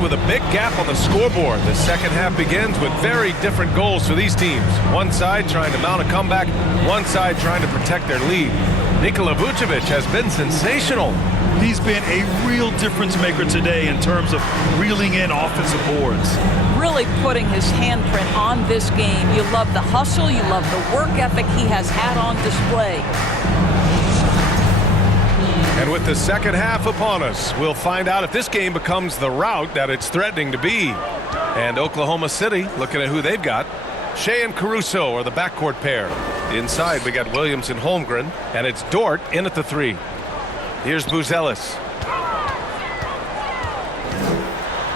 end with a big gap on the scoreboard. The second half begins with very different goals for these teams. One side trying to mount a comeback, one side trying to protect their lead. Nikola Vucevic has been sensational. He's been a real difference maker today in terms of reeling in offensive boards. Really putting his handprint on this game. You love the hustle, you love the work ethic he has had on display. And with the second half upon us, we'll find out if this game becomes the rout that it's threatening to be. And Oklahoma City, looking at who they've got, Shea and Caruso are the backcourt pair. Inside, we got Williams and Holmgren, and it's Dort in at the 3. Here's Buzelis.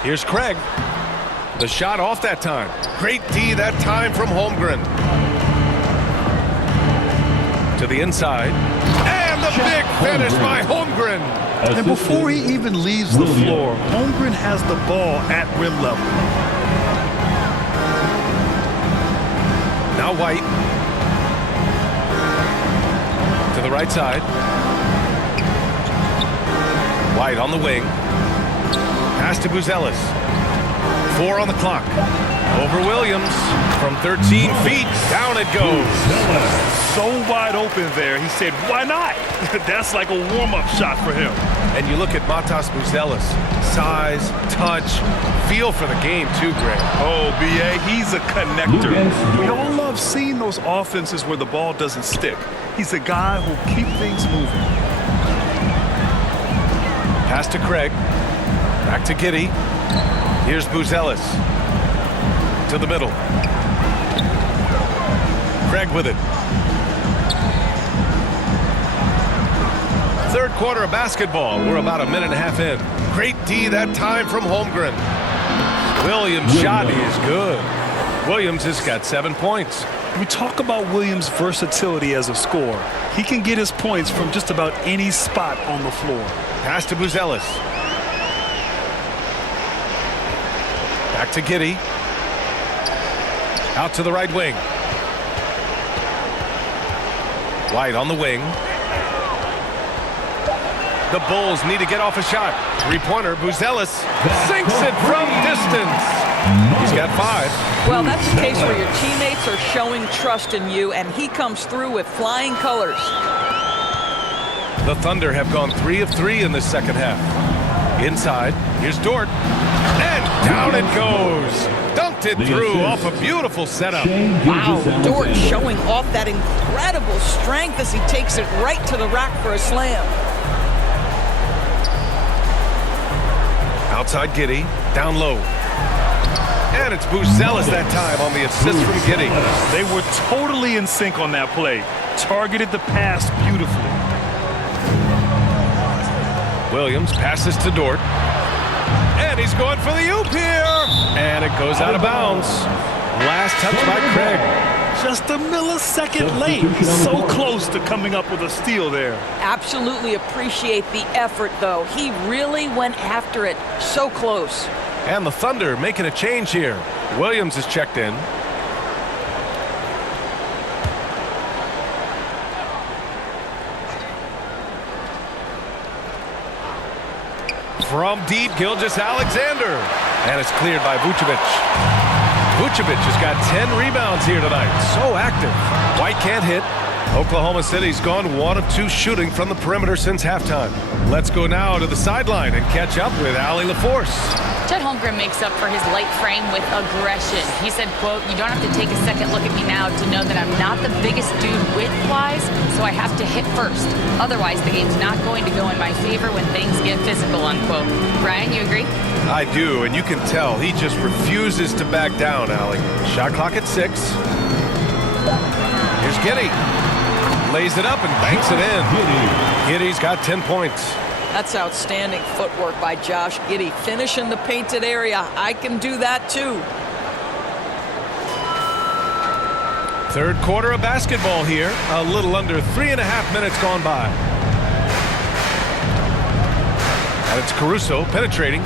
Here's Craig. The shot off that time. Great D that time from Holmgren. To the inside. And the big finish by Holmgren. And before he even leaves the floor, Holmgren has the ball at rim level. Now White. To the right side. White on the wing. Pass to Buzelis. 4 on the clock. Over Williams. From 13 feet. Down it goes. So wide open there. He said, why not? That's like a warm-up shot for him. And you look at Matas Buzelis. Size, touch, feel for the game too, Greg. Oh, B.A., he's a connector. We all love seeing those offenses where the ball doesn't stick. He's a guy who'll keep things moving. Pass to Craig. Back to Giddey. Here's Buzelis. To the middle. Craig with it. Third quarter of basketball. We're about a minute and a half in. Great D that time from Holmgren. Williams' shot is good. Williams has got 7 points. We talk about Williams' versatility as a scorer. He can get his points from just about any spot on the floor. Pass to Buzelis. Back to Giddey. Out to the right wing. White on the wing. The Bulls need to get off a shot. Three-pointer. Buzelis sinks it from distance. He's got 5. Well, that's a case where your teammates are showing trust in you, and he comes through with flying colors. The Thunder have gone 3 of 3 in this second half. Inside, here's Dort. And down it goes. Dunked it through off a beautiful setup. Wow, Dort showing off that incredible strength as he takes it right to the rack for a slam. Outside Giddey, down low. And it's Buzelis that time on the assist from Giddey. They were totally in sync on that play. Targeted the pass beautifully. Williams passes to Dort. And he's going for the oop here. And it goes out of bounds. Last touch by Craig. Just a millisecond late. So close to coming up with a steal there. Absolutely appreciate the effort, though. He really went after it. So close. And the Thunder making a change here. Williams is checked in. From deep, Gilgeous-Alexander. And it's cleared by Vucevic. Vucevic has got 10 rebounds here tonight. So active. White can't hit. Oklahoma City's gone 1 of 2 shooting from the perimeter since halftime. Let's go now to the sideline and catch up with Allie LaForce. Chet Holmgren makes up for his light frame with aggression. He said, quote, "You don't have to take a second look at me now to know that I'm not the biggest dude width-wise, so I have to hit first. Otherwise, the game's not going to go in my favor when things get physical," unquote. Brian, you agree? I do, and you can tell he just refuses to back down, Allie. Shot clock at 6. Here's Giddey. Lays it up and banks it in. Giddey's got 10 points. That's outstanding footwork by Josh Giddey. Finish in the painted area. I can do that too. Third quarter of basketball here. A little under 3.5 minutes gone by. And it's Caruso penetrating.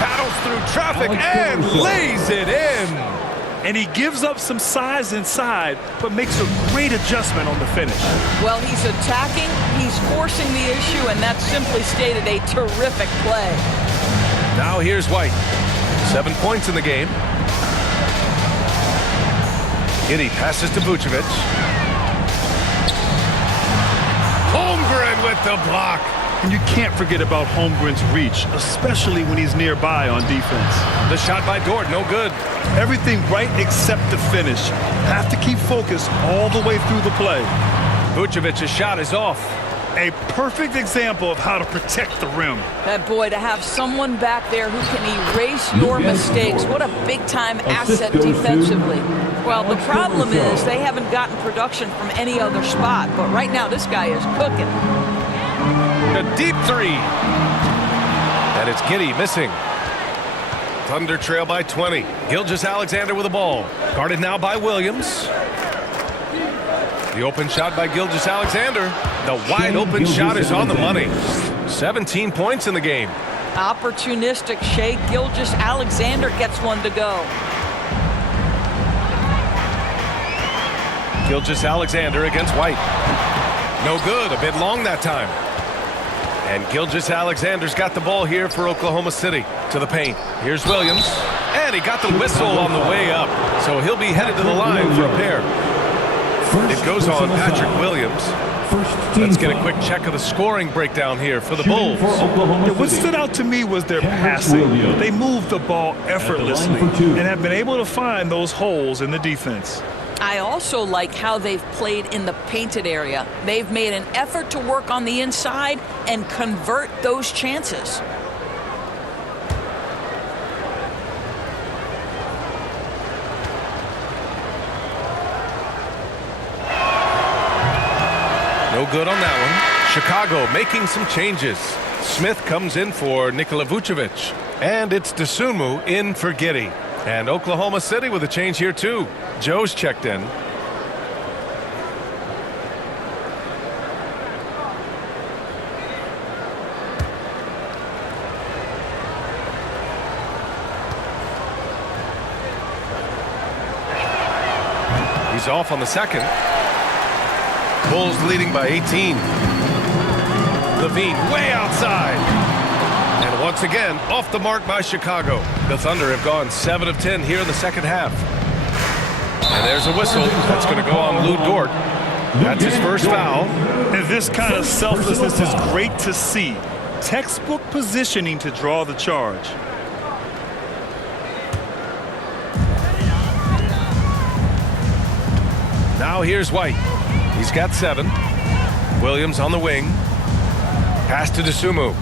Battles through traffic and lays it in. And he gives up some size inside, but makes a great adjustment on the finish. Well, he's attacking, he's forcing the issue, and that's simply stated a terrific play. Now here's White. 7 points in the game. Giddey passes to Vucevic. Holmgren with the block. And you can't forget about Holmgren's reach, especially when he's nearby on defense. The shot by Dort, no good. Everything right except the finish. Have to keep focused all the way through the play. Vucevic's shot is off. A perfect example of how to protect the rim. That boy, to have someone back there who can erase your mistakes, what a big-time asset defensively. Well, the problem is they haven't gotten production from any other spot, but right now this guy is cooking. A deep three. And it's Giddey missing. Thunder trail by 20. Gilgeous-Alexander with the ball. Guarded now by Williams. The open shot by Gilgeous-Alexander. The wide open shot is on the money. 17 points in the game. Opportunistic Shea Gilgeous-Alexander gets one to go. Gilgeous-Alexander against White. No good. A bit long that time. And Gilgeous-Alexander's got the ball here for Oklahoma City. To the paint. Here's Williams. And he got the whistle on the way up. So he'll be headed to the line for a pair. It goes on Patrick Williams. Let's get a quick check of the scoring breakdown here for the Bulls. What stood out to me was their passing. They moved the ball effortlessly and have been able to find those holes in the defense. I also like how they've played in the painted area. They've made an effort to work on the inside and convert those chances. No good on that one. Chicago making some changes. Smith comes in for Nikola Vucevic. And it's Dosunmu in for Giddey. And Oklahoma City with a change here too. Joe's checked in. He's off on the second. Bulls leading by 18. Levine way outside. And once again, off the mark by Chicago. The Thunder have gone 7 of 10 here in the second half. And there's a whistle. That's going to go on Lou Dort. That's his first foul. And this kind of selflessness is great to see. Textbook positioning to draw the charge. Now here's White. He's got 7. Williams on the wing. Pass to Dosunmu.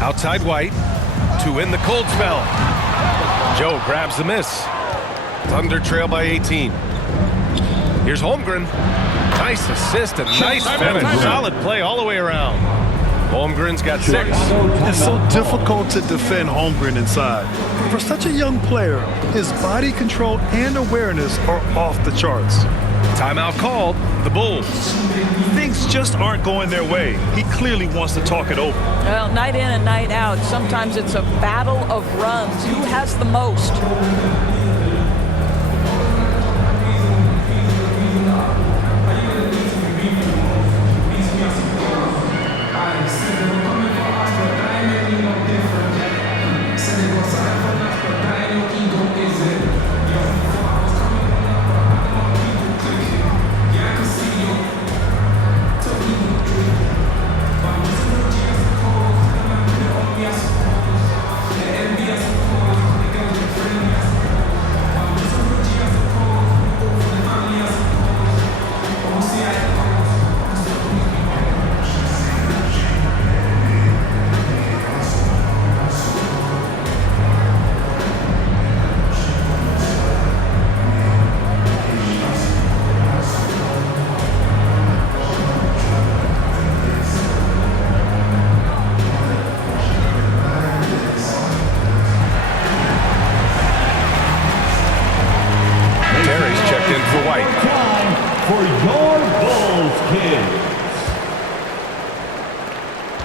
Outside White. To win the cold spell. Joe grabs the miss. Thunder trail by 18. Here's Holmgren. Nice assist and nice finish. Solid play all the way around. Holmgren's got 6. It's so difficult to defend Holmgren inside. For such a young player, his body control and awareness are off the charts. Timeout called. The Bulls. Things just aren't going their way. He clearly wants to talk it over. Well, night in and night out, sometimes it's a battle of runs. Who has the most?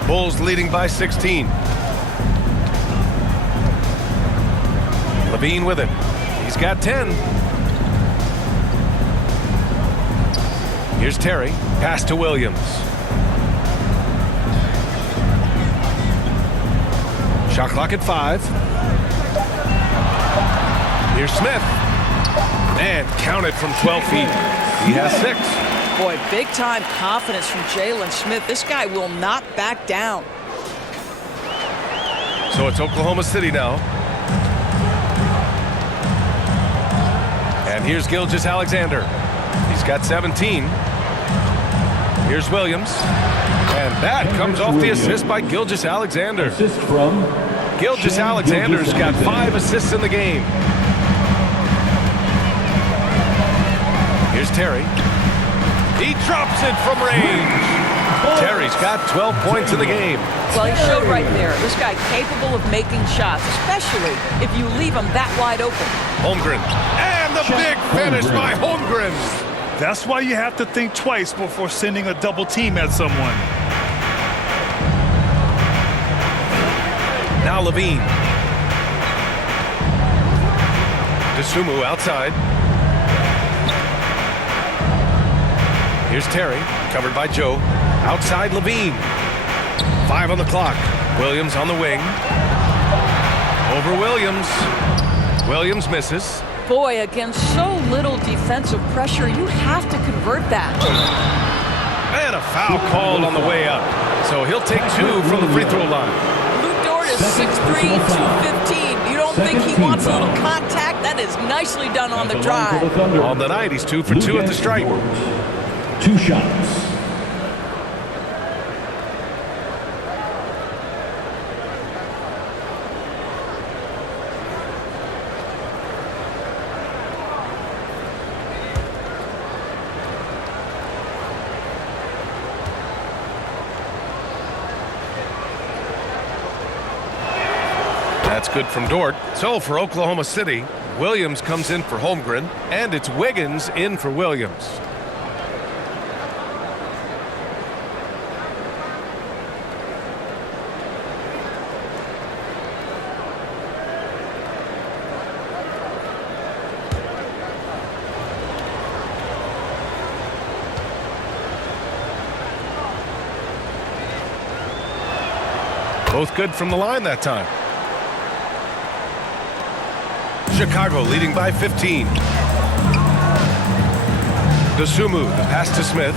Bulls leading by 16. Levine with it. He's got 10. Here's Terry. Pass to Williams. Shot clock at 5. Here's Smith. And counted from 12 feet. He has 6. Boy, big-time confidence from Jalen Smith. This guy will not back down. So it's Oklahoma City now. And here's Gilgeous-Alexander. He's got 17. Here's Williams. And that comes off the assist by Gilgeous-Alexander. Assist from Gilgeous-Alexander's got 5 assists in the game. Here's Terry. He drops it from range. Terry's got 12 points in the game. Well, he showed right there. This guy capable of making shots, especially if you leave him that wide open. Holmgren. And the big finish by Holmgren. That's why you have to think twice before sending a double team at someone. Now Levine. DeSumo outside. Here's Terry, covered by Joe. Outside Levine. 5 on the clock. Williams on the wing. Over Williams. Williams misses. Boy, against so little defensive pressure, you have to convert that. And a foul called on the way up. So he'll take 2 from the free throw line. Luke Dort is 6'3", 215. You don't think he wants a little contact? That is nicely done on the drive. On the night, he's 2 for 2 at the stripe. 2 shots. That's good from Dort. So for Oklahoma City, Williams comes in for Holmgren, and it's Wiggins in for Williams. Both good from the line that time. Chicago leading by 15. DeSumo, the pass to Smith.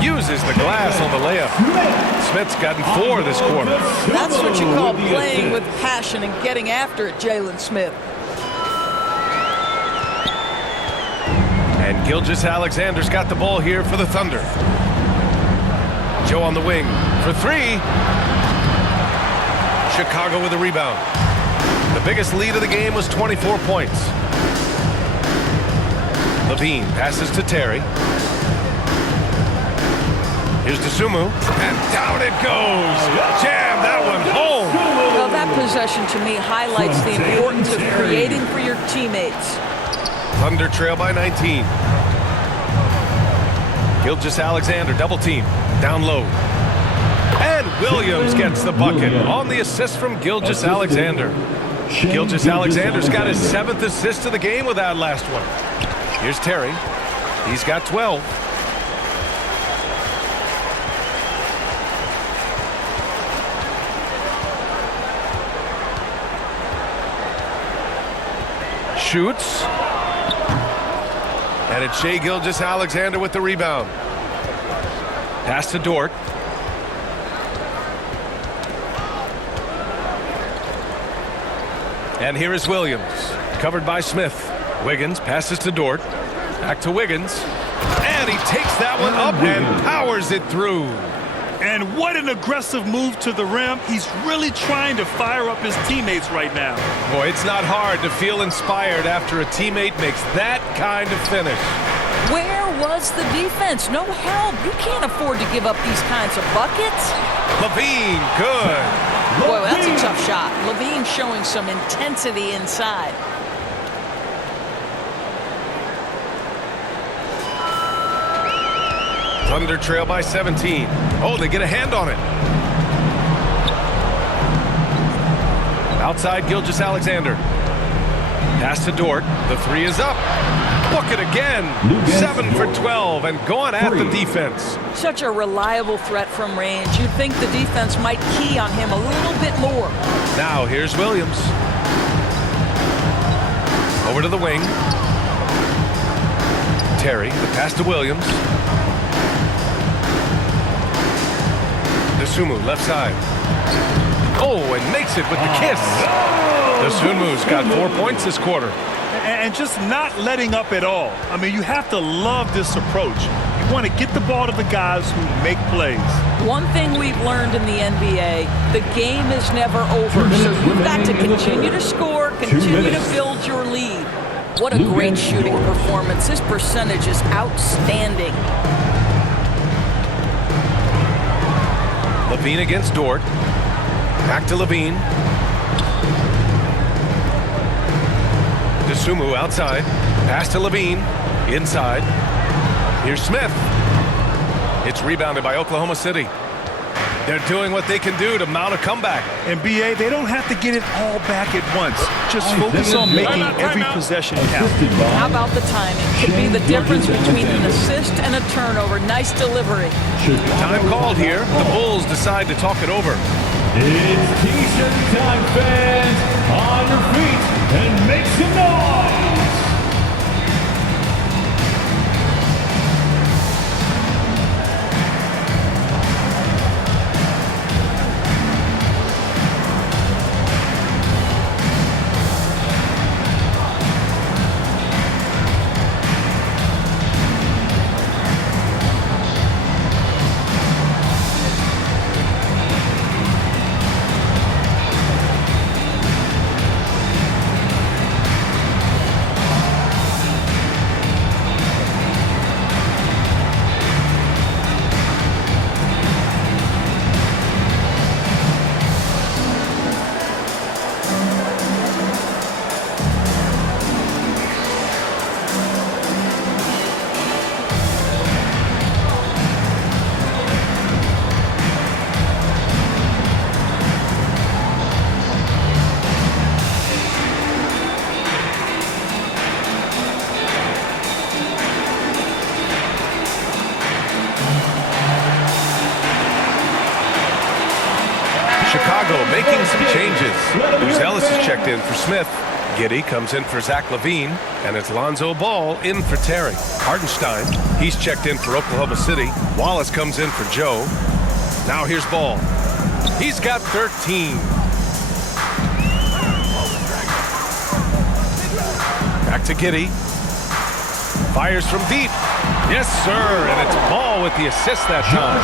Uses the glass on the layup. Smith's gotten 4 this quarter. That's what you call playing with passion and getting after it, Jalen Smith. And Gilgeous-Alexander's got the ball here for the Thunder. Joe on the wing for 3. Chicago with a rebound. The biggest lead of the game was 24 points. Levine passes to Terry. Here's DeSumo, and down it goes. Jam that one home. Well, that possession to me highlights the importance of creating for your teammates. Thunder trail by 19. Gilgeous-Alexander double team, down low. And Williams gets the bucket on the assist from Gilgeous-Alexander. Gilgeous-Alexander's got his 7th assist of the game with that last one. Here's Terry. He's got 12. Shoots. And it's Shai Gilgeous-Alexander with the rebound. Pass to Dort. And here is Williams, covered by Smith. Wiggins passes to Dort. Back to Wiggins. And he takes that one up and powers it through. And what an aggressive move to the rim. He's really trying to fire up his teammates right now. Boy, it's not hard to feel inspired after a teammate makes that kind of finish. Where was the defense? No help. You can't afford to give up these kinds of buckets. Levine, good. Boy, that's a tough shot. Levine showing some intensity inside. Thunder trail by 17. Oh, they get a hand on it. Outside Gilgeous-Alexander. Pass to Dort. The 3 is up. Book it again. 7 for 12 and going at the defense. Such a reliable threat from range. You'd think the defense might key on him a little bit more. Now here's Williams. Over to the wing. Terry, the pass to Williams. Dosunmu, left side. Oh, and makes it with the kiss. Dosunmu's got 4 points this quarter. And just not letting up at all. I mean, you have to love this approach. You want to get the ball to the guys who make plays. One thing we've learned in the NBA, the game is never over. So you've got to continue to score, continue to build your lead. What a great shooting performance. His percentage is outstanding. Levine against Dort. Back to Levine. Dosunmu outside. Pass to Levine. Inside. Here's Smith. It's rebounded by Oklahoma City. They're doing what they can do to mount a comeback. And BA, they don't have to get it all back at once. Just focus on making every possession count. How about the timing? Could be the difference between an assist and a turnover. Nice delivery. Time called here. The Bulls decide to talk it over. It's T-shirt time, fans. On your feet and make some noise. Chicago making some changes. Ellis is checked in for Smith. Giddey comes in for Zach LaVine, and it's Lonzo Ball in for Terry. Hartenstein, he's checked in for Oklahoma City. Wallace comes in for Joe. Now here's Ball. He's got 13. Back to Giddey. Fires from deep. Yes, sir, and it's Ball with the assist that time.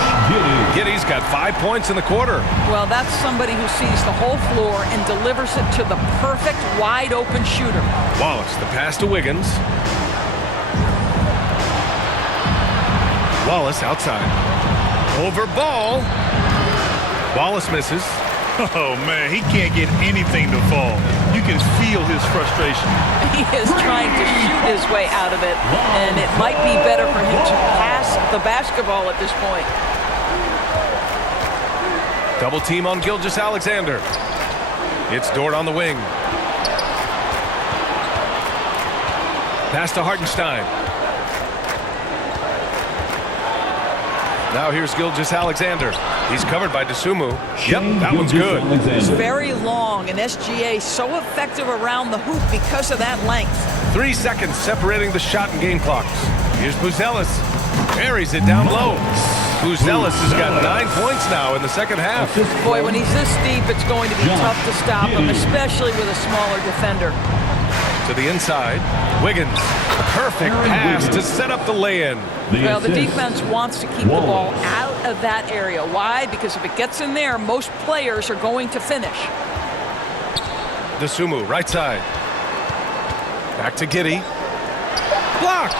Giddey's got 5 points in the quarter. Well, that's somebody who sees the whole floor and delivers it to the perfect wide-open shooter. Wallace, the pass to Wiggins. Wallace outside. Over Ball. Wallace misses. Oh, man, he can't get anything to fall. You can feel his frustration. He is trying to shoot his way out of it, and it might be better for him to pass the basketball at this point. Double team on Gilgeous-Alexander. It's Dort on the wing. Pass to Hartenstein. Now here's Gilgeous-Alexander. He's covered by Dosunmu. Yep, that one's good. It's very long, and SGA so effective around the hoop because of that length. 3 seconds separating the shot and game clocks. Here's Buzelis. Buries it down low. Buzelis has got 9 points now in the second half. Boy, when he's this deep, it's going to be tough to stop him, especially with a smaller defender. To the inside. Wiggins. Perfect pass to set up the lay-in. Well, the defense wants to keep the ball out of that area. Why? Because if it gets in there, most players are going to finish. Dosunmu, right side. Back to Giddey. Blocked.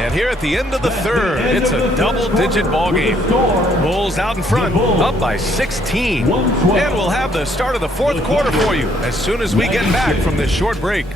And here at the end of the third, it's a double-digit ball game. Bulls out in front, up by 16. And we'll have the start of the fourth quarter for you as soon as we get back from this short break.